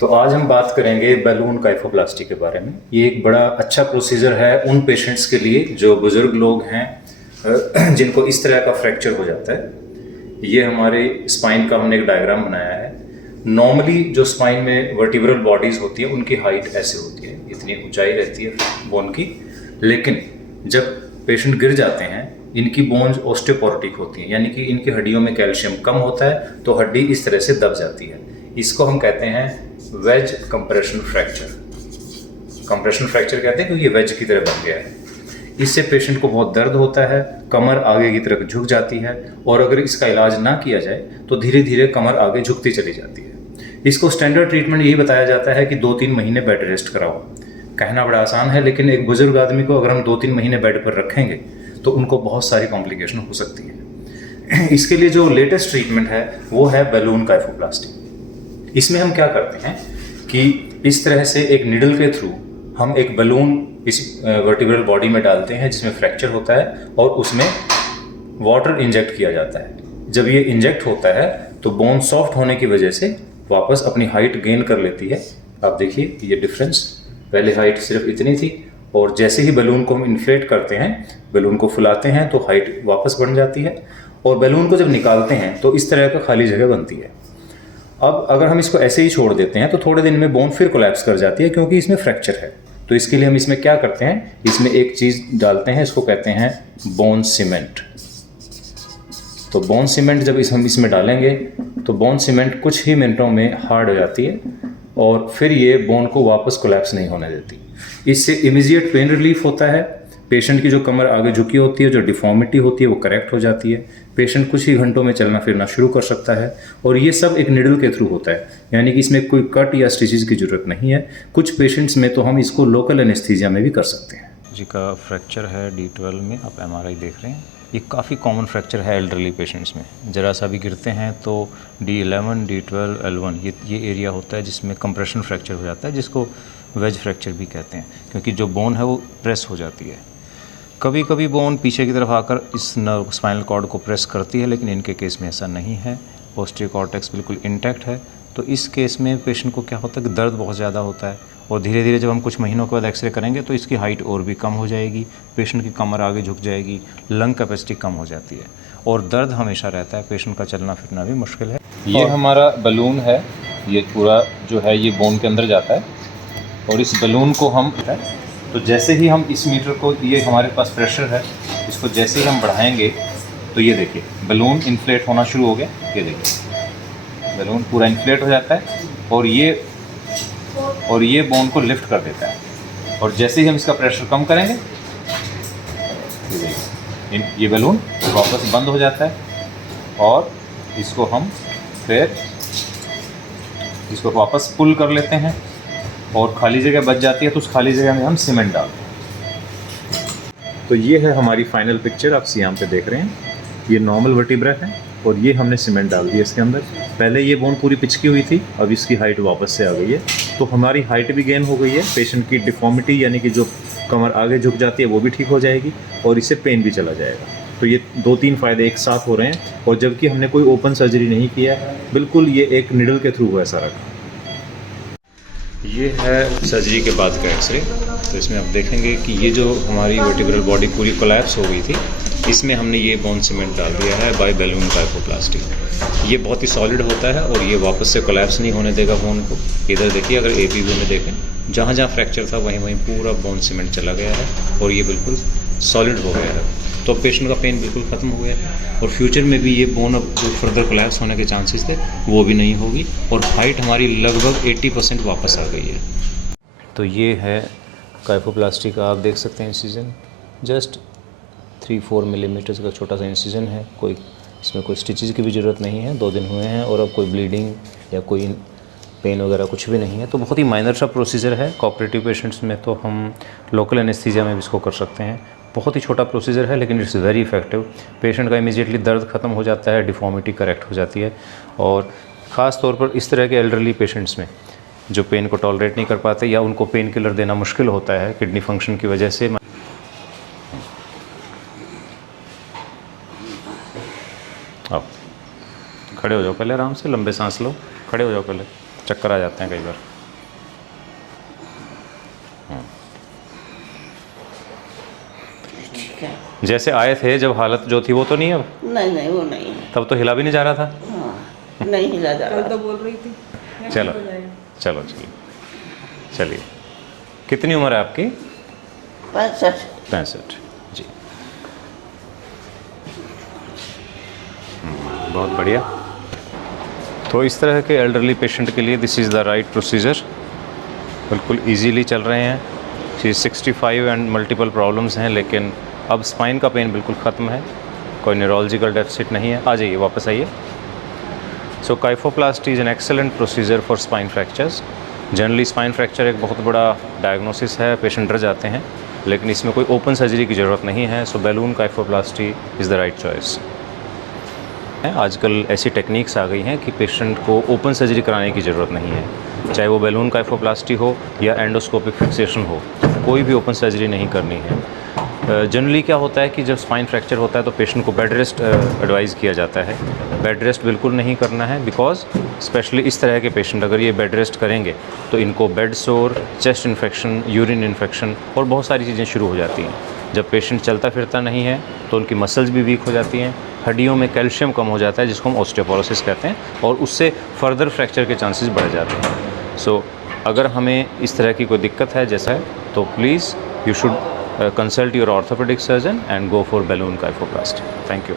तो आज हम बात करेंगे बैलून काइफोप्लास्टी के बारे में। ये एक बड़ा अच्छा प्रोसीजर है उन पेशेंट्स के लिए जो बुज़ुर्ग लोग हैं जिनको इस तरह का फ्रैक्चर हो जाता है। ये हमारे स्पाइन का हमने एक डायग्राम बनाया है। नॉर्मली जो स्पाइन में वर्टिब्रल बॉडीज़ होती है उनकी हाइट ऐसे होती है, इतनी ऊंचाई रहती है बोन की। लेकिन जब पेशेंट गिर जाते हैं इनकी बोन्स ऑस्टियोपोरोटिक होती हैं, यानी कि इनकी हड्डियों में कैल्शियम कम होता है तो हड्डी इस तरह से दब जाती है। इसको हम कहते हैं wedge compression fracture. Compression fracture कहते हैं क्योंकि ये वेज की तरह बन गया है। इससे पेशेंट को बहुत दर्द होता है, कमर आगे की तरफ झुक जाती है और अगर इसका इलाज ना किया जाए तो धीरे धीरे कमर आगे झुकती चली जाती है। इसको स्टैंडर्ड ट्रीटमेंट यही बताया जाता है कि 2-3 महीने बेड रेस्ट कराओ। कहना बड़ा आसान है, लेकिन एक बुजुर्ग आदमी को अगर हम 2-3 महीने बेड पर रखेंगे तो उनको बहुत सारी कॉम्प्लिकेशन हो सकती है। इसके लिए जो लेटेस्ट ट्रीटमेंट है वो है बैलून काइफोप्लास्टी। इसमें हम क्या करते हैं कि इस तरह से एक निडल के थ्रू हम एक बैलून इस वर्टिब्रल बॉडी में डालते हैं जिसमें फ्रैक्चर होता है और उसमें वाटर इंजेक्ट किया जाता है। जब ये इंजेक्ट होता है तो बोन सॉफ्ट होने की वजह से वापस अपनी हाइट गेन कर लेती है। आप देखिए ये डिफरेंस, पहले हाइट सिर्फ इतनी थी और जैसे ही बैलून को हम इन्फ्लेट करते हैं, बैलून को फुलाते हैं तो हाइट वापस बढ़ जाती है और बैलून को जब निकालते हैं तो इस तरह का खाली जगह बनती है। अब अगर हम इसको ऐसे ही छोड़ देते हैं तो थोड़े दिन में बोन फिर कोलैप्स कर जाती है क्योंकि इसमें फ्रैक्चर है। तो इसके लिए हम इसमें क्या करते हैं, इसमें एक चीज़ डालते हैं, इसको कहते हैं बोन सीमेंट। तो बोन सीमेंट जब हम इसमें डालेंगे तो बोन सीमेंट कुछ ही मिनटों में हार्ड हो जाती है और फिर ये बोन को वापस कोलैप्स नहीं होने देती। इससे इमीडिएट पेन रिलीफ होता है। पेशेंट की जो कमर आगे झुकी होती है, जो डिफॉर्मिटी होती है वो करेक्ट हो जाती है। पेशेंट कुछ ही घंटों में चलना फिरना शुरू कर सकता है और ये सब एक निडल के थ्रू होता है, यानी कि इसमें कोई कट या स्टिचेस की ज़रूरत नहीं है। कुछ पेशेंट्स में तो हम इसको लोकल एनेस्थीसिया में भी कर सकते हैं। जी का फ्रैक्चर है D12 में, आप MRI देख रहे हैं। ये काफ़ी कॉमन फ्रैक्चर है एल्डरली पेशेंट्स में। ज़रा सा भी गिरते हैं तो D11, D12, L1 ये एरिया होता है जिसमें कंप्रेशन फ्रैक्चर हो जाता है, जिसको वेज फ्रैक्चर भी कहते हैं, क्योंकि जो बोन है वो प्रेस हो जाती है। कभी कभी बोन पीछे की तरफ आकर इस नर्व स्पाइनल कॉर्ड को प्रेस करती है, लेकिन इनके केस में ऐसा नहीं है। पोस्टीरियर कॉर्टेक्स बिल्कुल इंटैक्ट है। तो इस केस में पेशेंट को क्या होता है कि दर्द बहुत ज़्यादा होता है और धीरे धीरे जब हम कुछ महीनों के बाद एक्सरे करेंगे तो इसकी हाइट और भी कम हो जाएगी, पेशेंट की कमर आगे झुक जाएगी, लंग कैपेसिटी कम हो जाती है और दर्द हमेशा रहता है। पेशेंट का चलना फिरना भी मुश्किल है। ये हमारा बलून है, ये पूरा जो है ये बोन के अंदर जाता है और इस बलून को हम तो जैसे ही हम इस मीटर को, ये हमारे पास प्रेशर है, इसको जैसे ही हम बढ़ाएंगे तो ये देखिए बलून इन्फ्लेट होना शुरू हो गया। ये देखिए बलून पूरा इन्फ्लेट हो जाता है और ये बोन को लिफ्ट कर देता है और जैसे ही हम इसका प्रेशर कम करेंगे ये बलून वापस बंद हो जाता है और इसको हम फिर इसको वापस पुल कर लेते हैं और खाली जगह बच जाती है तो उस खाली जगह में हम सीमेंट डालते हैं। तो ये है हमारी फाइनल पिक्चर, आप सियाम पे देख रहे हैं। ये नॉर्मल वर्टिब्रा है और ये हमने सीमेंट डाल दिया इसके अंदर। पहले ये बोन पूरी पिचकी हुई थी, अब इसकी हाइट वापस से आ गई है तो हमारी हाइट भी गेन हो गई है। पेशेंट की डिफॉर्मिटी यानी कि जो कमर आगे झुक जाती है वो भी ठीक हो जाएगी और इससे पेन भी चला जाएगा। तो ये 2-3 फ़ायदे एक साथ हो रहे हैं और जबकि हमने कोई ओपन सर्जरी नहीं किया, बिल्कुल ये एक निडल के थ्रू हुआ है सारा। ये है सर्जरी के बाद का एक्सरे। तो इसमें आप देखेंगे कि ये जो हमारी वर्टिब्रल बॉडी पूरी कोलैप्स हो गई थी, इसमें हमने ये बोन सीमेंट डाल दिया है बाय बैलून काइफोप्लास्टी। ये बहुत ही सॉलिड होता है और ये वापस से कोलैप्स नहीं होने देगा बोन को। इधर देखिए, अगर AP व्यू में देखें, जहाँ जहाँ फ्रैक्चर था वहीं वहीं पूरा बोन सीमेंट चला गया है और ये बिल्कुल सॉलिड हो गया है। तो पेशेंट का पेन बिल्कुल ख़त्म हो गया है और फ्यूचर में भी ये बोन अब जो फर्दर कोलैप्स होने के चांसेस थे वो भी नहीं होगी और हाइट हमारी लगभग 80% वापस आ गई है। तो ये है काइफोप्लास्टी का, आप देख सकते हैं इंसिजन, जस्ट 3-4 मिलीमीटर का छोटा सा इंसिजन है। कोई इसमें कोई स्टिचेस की भी ज़रूरत नहीं है, 2 दिन हुए हैं और अब कोई ब्लीडिंग या कोई पेन वगैरह कुछ भी नहीं है। तो बहुत ही माइनर सा प्रोसीजर है। कोऑपरेटिव पेशेंट्स में तो हम लोकल एनेस्थीसिया में भी इसको कर सकते हैं। बहुत ही छोटा प्रोसीजर है लेकिन इट्स वेरी इफेक्टिव। पेशेंट का इमीडिएटली दर्द ख़त्म हो जाता है, डिफॉर्मिटी करेक्ट हो जाती है और ख़ास तौर पर इस तरह के एल्डरली पेशेंट्स में जो पेन को टॉलरेट नहीं कर पाते या उनको पेन किलर देना मुश्किल होता है किडनी फंक्शन की वजह से। आओ खड़े हो जाओ, पहले आराम से लंबे सांस लो, खड़े हो जाओ पहले। चक्कर आ जाते हैं कई बार। ठीक है। जैसे आए थे जब हालत जो थी वो तो नहीं है अब? नहीं वो नहीं है। तब तो हिला भी नहीं जा रहा था। हाँ नहीं हिला जा कल रहा। तो बोल रही थी चलो हो जाएगा। चलो चलिए चलिए। कितनी उम्र है आपकी? 65। 65 जी। बहुत बढ़िया। तो इस तरह के एल्डरली पेशेंट के लिए this is the right procedure. बिल्कुल इजीली चल रहे हैं। शी 65 एंड मल्टीपल प्रॉब्लम्स हैं, लेकिन अब स्पाइन का पेन बिल्कुल ख़त्म है, कोई न्यूरोलॉजिकल डेफिसिट नहीं है। आ जाइए, वापस आइए। So kyphoplasty is an excellent procedure for spine fractures. Generally spine fracture एक बहुत बड़ा डायग्नोसिस है, पेशेंट डर जाते हैं, लेकिन इसमें कोई ओपन सर्जरी की ज़रूरत नहीं है। So balloon kyphoplasty is the right choice. आजकल ऐसी टेक्निक्स आ गई हैं कि पेशेंट को ओपन सर्जरी कराने की ज़रूरत नहीं है, चाहे वो बैलून काइफोप्लास्टी हो या एंडोस्कोपिक फिक्सेशन हो, कोई भी ओपन सर्जरी नहीं करनी है। जनरली क्या होता है कि जब स्पाइन फ्रैक्चर होता है तो पेशेंट को बेड रेस्ट एडवाइज़ किया जाता है। बेड रेस्ट बिल्कुल नहीं करना है, बिकॉज स्पेशली इस तरह के पेशेंट अगर ये बेड रेस्ट करेंगे तो इनको बेड सोर, चेस्ट इन्फेक्शन, यूरिन इन्फेक्शन और बहुत सारी चीज़ें शुरू हो जाती हैं। जब पेशेंट चलता फिरता नहीं है तो उनकी मसल्स भी वीक हो जाती हैं, हड्डियों में कैल्शियम कम हो जाता है जिसको हम ऑस्टियोपोरोसिस कहते हैं, और उससे फर्दर फ्रैक्चर के चांसेस बढ़ जाते हैं। सो अगर हमें इस तरह की कोई दिक्कत है जैसा है, तो please you should consult your orthopedic surgeon and go for balloon kyphoplasty. Thank you.